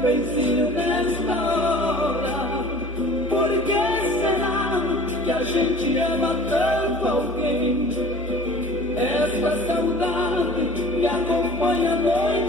benzinho nesta hora. Por que será que a gente ama tanto alguém? Esta saudade que acompanha a noite